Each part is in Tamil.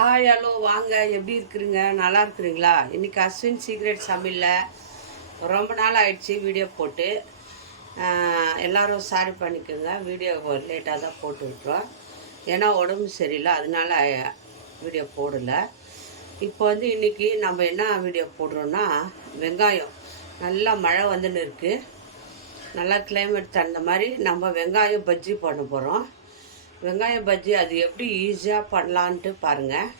ஹாய் ஹலோ வாங்க, எப்படி இருக்கிறீங்க? நல்லா இருக்கிறீங்களா? இன்றைக்கி அஸ்வின் சீக்ரெட் சமையலில் ரொம்ப நாள் ஆயிடுச்சு வீடியோ போட்டு. எல்லோரும் சாரி பண்ணிக்கோங்க, வீடியோ லேட்டாக தான் போட்டுருக்குறோம். ஏன்னா உடம்பு சரியில்லை, அதனால வீடியோ போடலை. இப்போ இன்றைக்கி நம்ம என்ன வீடியோ போடுறோன்னா, வெங்காயம் நல்லா மழை வந்துன்னு இருக்குது, நல்லா கிளைமேட் தகுந்த மாதிரி நம்ம வெங்காயம் பஜ்ஜி பண்ண போகிறோம். வெங்காய பஜ்ஜி அது எப்படி ஈஸியாக பண்ணலான்ட்டு பாருங்கள்.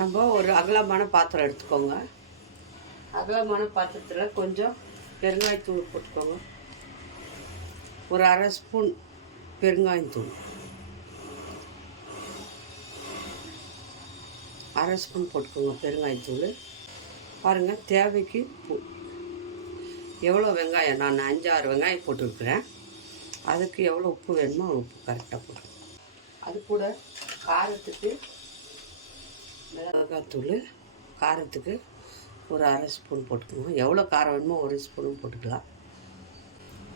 நம்ம ஒரு அகலமான பாத்திரம் எடுத்துக்கோங்க. அகலமான பாத்திரத்தில் கொஞ்சம் பெருங்காயத்தூள் போட்டுக்கோங்க. ஒரு அரை ஸ்பூன் பெருங்காயத்தூள், அரை ஸ்பூன் போட்டுக்கோங்க பெருங்காயத்தூள். பாருங்கள், தேவைக்கு உப்பு. எவ்வளோ வெங்காயம், நான் 5-6 வெங்காயம் போட்டுருக்குறேன். அதுக்கு எவ்வளோ உப்பு வேணுமோ உப்பு கரெக்டாக போட்டு, அது கூட காரத்துக்கு மிளகாத்தூள், காரத்துக்கு ஒரு அரை ஸ்பூன் போட்டுக்கோங்க. எவ்வளோ காரம் வேணுமோ ஒரு ஸ்பூனும் போட்டுக்கலாம்.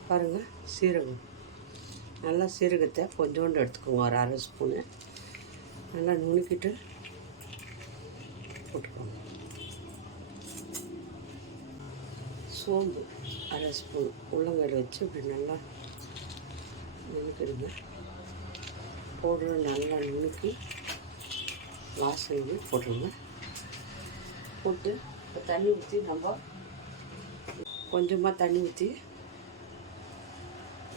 பாருங்கள், சீரகம், நல்லா சீரகத்தை கொஞ்சோண்டு எடுத்துக்கோங்க, ஒரு அரை ஸ்பூனு. நல்லா நுணுக்கிட்டு போட்டுக்கோங்க. சோம்பு அரை ஸ்பூன் உள்ளங்கையில் வச்சு இப்படி நல்லா நுணுக்கிடுங்க. போடுற நல்லா நுணுக்கி வாசனை போட்டுருங்க. போட்டு இப்போ தண்ணி ஊற்றி, நம்ம கொஞ்சமாக தண்ணி ஊற்றி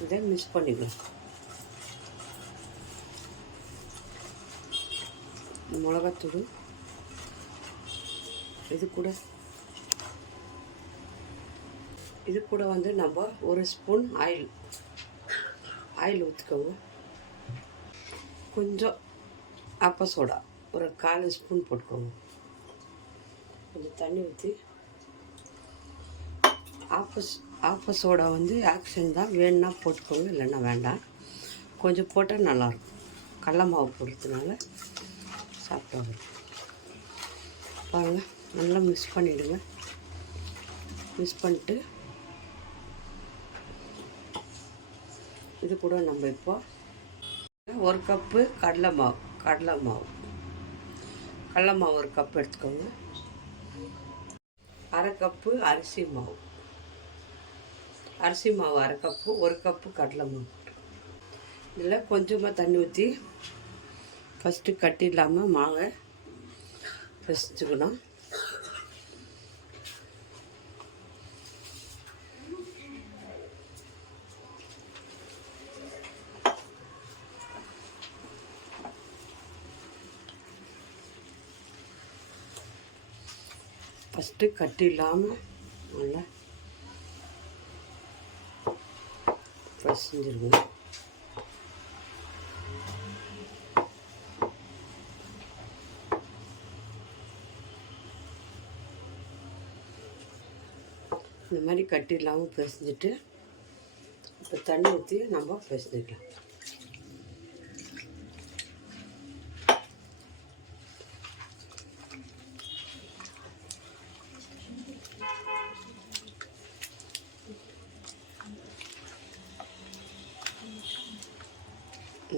இதை மிக்ஸ் பண்ணிக்கலாம். மிளகாத்தூள், இது கூட நம்ம ஒரு ஸ்பூன் ஆயில் ஊற்றிக்கோங்க. கொஞ்சம் அப்ப சோடா ஒரு 1/4 ஸ்பூன் போட்டுக்கோங்க. கொஞ்சம் தண்ணி ஊற்றி, ஆப்ப சோடா ஆக்ஷன் தான், வேணுன்னா போட்டுக்கோங்க, இல்லைன்னா வேண்டாம். கொஞ்சம் போட்டால் நல்லாயிருக்கும், கடல மாவு போடுறதுனால சாப்பிட்டாங்க. பாருங்கள், நல்லா மிக்ஸ் பண்ணிவிடுங்க. மிக்ஸ் பண்ணிட்டு இது கூட நம்ம இப்போ 1 கப்பு கடலை மாவு ஒரு கப் எடுத்துக்கோங்க. அரை கப்பு அரிசி மாவு அரை கப்பு, 1 கப்பு கடலை மாவு. இதில் கொஞ்சமாக தண்ணி ஊற்றி ஃபஸ்ட்டு கட்டி இல்லாமல் மாவை பிசைச்சுக்கணும். ஃபஸ்ட்டு கட்டி இல்லாமல் நல்லா பிசைஞ்சிருங்க. இந்த மாதிரி கட்டி இல்லாமல் பிசைஞ்சிட்டு இப்போ தண்ணி ஊற்றி நம்ம பிசைஞ்சிக்கலாம்.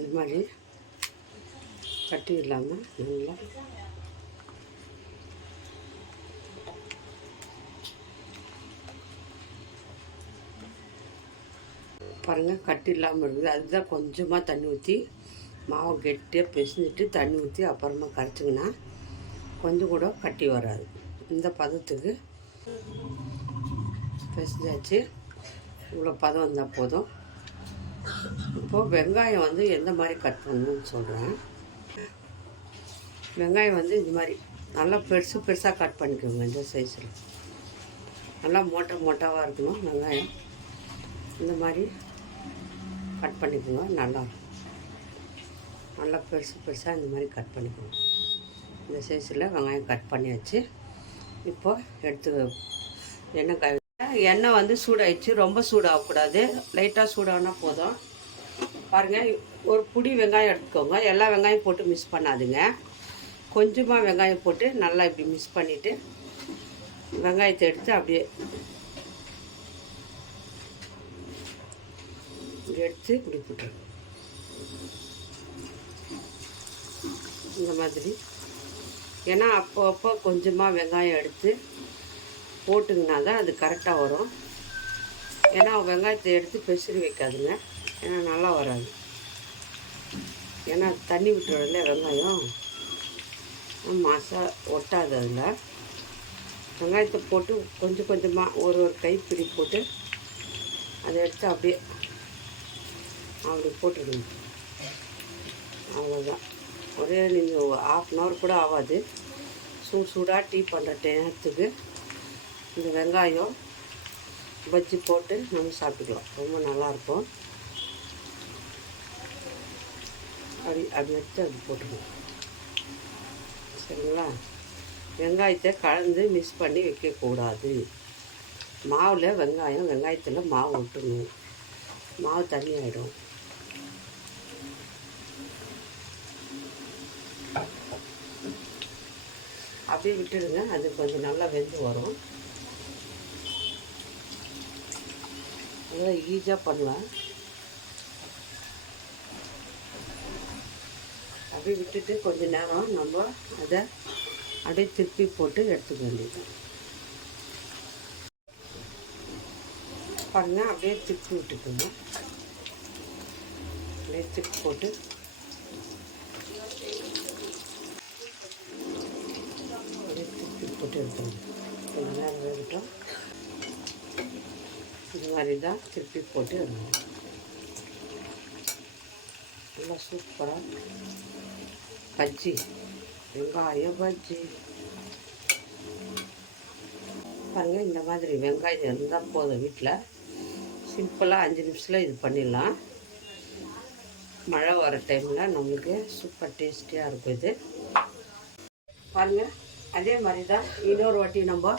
இந்த மாதிரி கட்டி இல்லாமல் நல்லா பாருங்கள், கட்டி இல்லாமல் இருக்குது. அதுதான் கொஞ்சமாக தண்ணி ஊற்றி மாவை கெட்டியாக பிசைஞ்சிட்டு தண்ணி ஊற்றி அப்புறமா கரைச்சிங்கன்னா கொஞ்சம் கூட கட்டி வராது. இந்த பதத்துக்கு பிசைஞ்சாச்சு. இவ்வளோ பதம் வந்தால் போதும். இப்போது வெங்காயம் எந்த மாதிரி கட் பண்ணணும்னு சொல்கிறேன். வெங்காயம் இந்த மாதிரி நல்லா பெருசாக கட் பண்ணிக்கோங்க. இந்த சைஸில் நல்லா மோட்டாவாக இருக்கணும் வெங்காயம். இந்த மாதிரி கட் பண்ணிக்கோங்க. நல்லா பெருசாக இந்த மாதிரி கட் பண்ணிக்கோங்க. இந்த சைஸில் வெங்காயம் கட் பண்ணியாச்சு. இப்போ எடுத்து எண்ணெய் சூடாயிடுச்சு. ரொம்ப சூடாகக்கூடாது, லைட்டாக சூடானா போதும். பாருங்கள், ஒரு புடி வெங்காயம் எடுத்துக்கோங்க. எல்லா வெங்காயம் போட்டு மிக்ஸ் பண்ணாதுங்க. கொஞ்சமாக வெங்காயம் போட்டு நல்லா இப்படி மிக்ஸ் பண்ணிவிட்டு வெங்காயத்தை எடுத்து அப்படியே எடுத்து இப்படி போட்டுருங்க. இந்த மாதிரி. ஏன்னா அப்போ கொஞ்சமாக வெங்காயம் எடுத்து போட்டுங்கன்னா தான் அது கரெக்டாக வரும். ஏன்னா வெங்காயத்தை எடுத்து பெசரி வைக்காதுங்க, ஏன்னா நல்லா வராது. ஏன்னா தண்ணி விட்டுறதில்ல வெங்காயம், ஒட்டாது. அதில் வெங்காயத்தை போட்டு கொஞ்சம் கொஞ்சமாக ஒரு கைப்பிடி போட்டு அதை எடுத்து அப்படியே அப்படி போட்டுடுங்க. அவ்வளோதான். ஒரே நீங்கள் 1/2 hour கூட ஆகாது. சூடாக டீ பண்ணுற நேரத்துக்கு இந்த வெங்காயம் பஜ்ஜி போட்டு நம்ம சாப்பிட்டுக்கலாம். ரொம்ப நல்லாயிருக்கும். அப்படி எடுத்து அப்படி போட்டுக்கலாம். சரிங்களா? வெங்காயத்தை கலந்து மிக்ஸ் பண்ணி வைக்கக்கூடாது. மாவில் வெங்காயத்தில் மாவு விட்டுணும். மாவு தண்ணி ஆகிடும். அப்படியே விட்டுடுங்க. அது கொஞ்சம் நல்லா வெந்து வரும். நல்லா ஈஸியாக பண்ணலாம். அப்படியே விட்டுட்டு கொஞ்ச நேரம் நம்ம அதை அப்படியே திருப்பி போட்டு எடுத்துக்க வேண்டியது. பாருங்கள், அப்படியே திருப்பி விட்டுக்குங்க. அப்படியே திருப்பி போட்டு எடுத்துக்கணும். கொஞ்சம் நேரம் வேகட்டும். இது மாதிரி தான் திருப்பி போட்டு எடுக்கணும். நல்லா சூப்பராக பஜ்ஜி, வெங்காய பஜ்ஜி பாருங்கள். இந்த மாதிரி வெங்காயம் இருந்தால் போதும். வீட்டில் சிம்பிளாக 5 நிமிஷத்தில் இது பண்ணிடலாம். மழை வர டைமில் நம்மளுக்கு சூப்பர் டேஸ்டியாக இருக்கும் இது. பாருங்கள், அதே மாதிரி தான் இன்னொரு வாட்டி நம்ம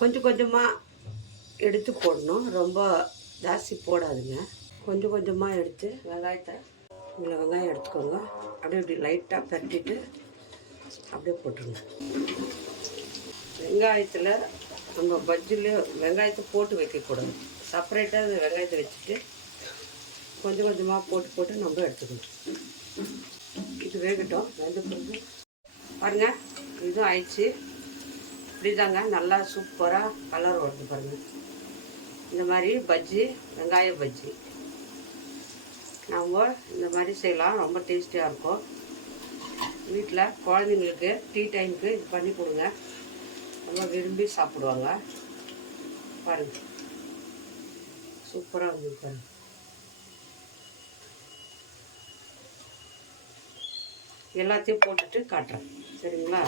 கொஞ்சம் கொஞ்சமாக எடுத்து போடணும். ரொம்ப ஜாஸ்தி போடாதுங்க. கொஞ்சம் கொஞ்சமாக எடுத்து வெங்காயத்தை இதில் வெங்காயம் எடுத்துக்கோங்க. அப்படியே இப்படி லைட்டாக பரட்டிட்டு அப்படியே போட்டுருங்க. வெங்காயத்தில் நம்ம பஜ்ஜில் வெங்காயத்தை போட்டு வைக்கக்கூடாது. செப்பரேட்டாக அந்த வெங்காயத்தை வச்சுட்டு கொஞ்சம் கொஞ்சமாக போட்டு நம்ம எடுத்துக்கணும். இது வேகட்டும். வெந்து பிறகு பாருங்கள், இதுவும் ஆயிடுச்சு. இப்படி தாங்க நல்லா சூப்பராக கலர் வருது பாருங்கள். இந்த மாதிரி பஜ்ஜி, வெங்காய பஜ்ஜி நம்ம இந்த மாதிரி செய்யலாம். ரொம்ப டேஸ்டியாக இருக்கும். வீட்டில் குழந்தைங்களுக்கு டீ டைமுக்கு இது பண்ணி கொடுங்க. ரொம்ப விரும்பி சாப்பிடுவாங்க. பாருங்கள், சூப்பராக வந்து பாருங்கள். எல்லாத்தையும் போட்டுட்டு காட்டுறேன். சரிங்களா?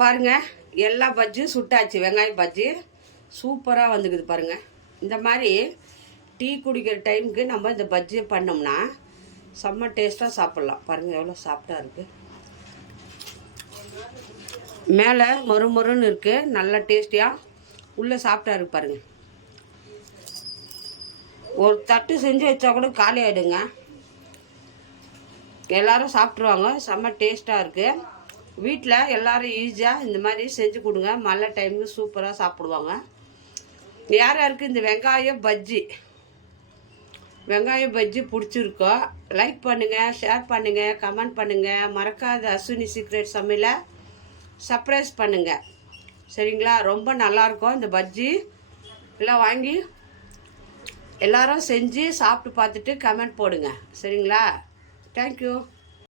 பாருங்கள், எல்லா பஜ்ஜியும் சுட்டாச்சு. வெங்காய பஜ்ஜி சூப்பராக வந்துக்குது பாருங்கள். இந்த மாதிரி டீ குடிக்கிற டைமுக்கு நம்ம இந்த பஜ்ஜியை பண்ணோம்னா செம்ம டேஸ்ட்டாக சாப்பிட்லாம். பாருங்கள் எவ்வளோ சாஃப்டாக இருக்குது. மேலே மொறுன்னு இருக்குது. நல்லா டேஸ்டியாக உள்ளே சாஃப்டாக இருக்குது பாருங்கள். ஒரு தட்டு செஞ்சு வச்சா கூட காலி ஆகிடுங்க. எல்லோரும் சாப்பிட்ருவாங்க. செம்ம டேஸ்ட்டாக இருக்குது. வீட்டில் எல்லோரும் ஈஸியாக இந்த மாதிரி செஞ்சு கொடுங்க. மழை டைமுக்கு சூப்பராக சாப்பிடுவாங்க. யாருக்கு இந்த வெங்காய பஜ்ஜி பிடிச்சிருக்கோ லைக் பண்ணுங்கள், ஷேர் பண்ணுங்கள், கமெண்ட் பண்ணுங்கள். மறக்காத அஸ்வினி சீக்ரெட் சமையலை சர்ப்ரைஸ் பண்ணுங்கள். சரிங்களா? ரொம்ப நல்லாயிருக்கும். இந்த பஜ்ஜி எல்லாம் வாங்கி எல்லோரும் செஞ்சு சாப்பிட்டு பார்த்துட்டு கமெண்ட் போடுங்க. சரிங்களா? தேங்க்யூ.